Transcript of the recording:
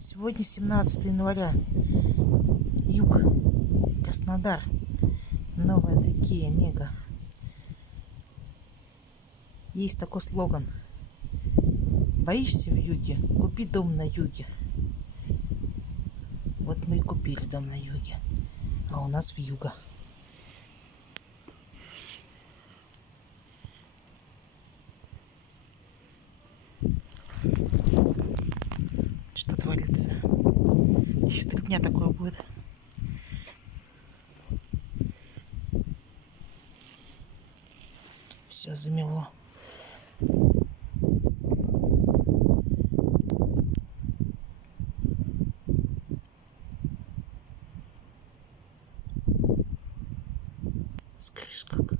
Сегодня 17 января. Юг. Краснодар. Новая Такия Мега. Есть такой слоган. Боишься в юге? Купи дом на юге. Вот мы и купили дом на юге. А у нас в юго. Что творится? Еще 3 дня такое будет. Все замело. Скришь как.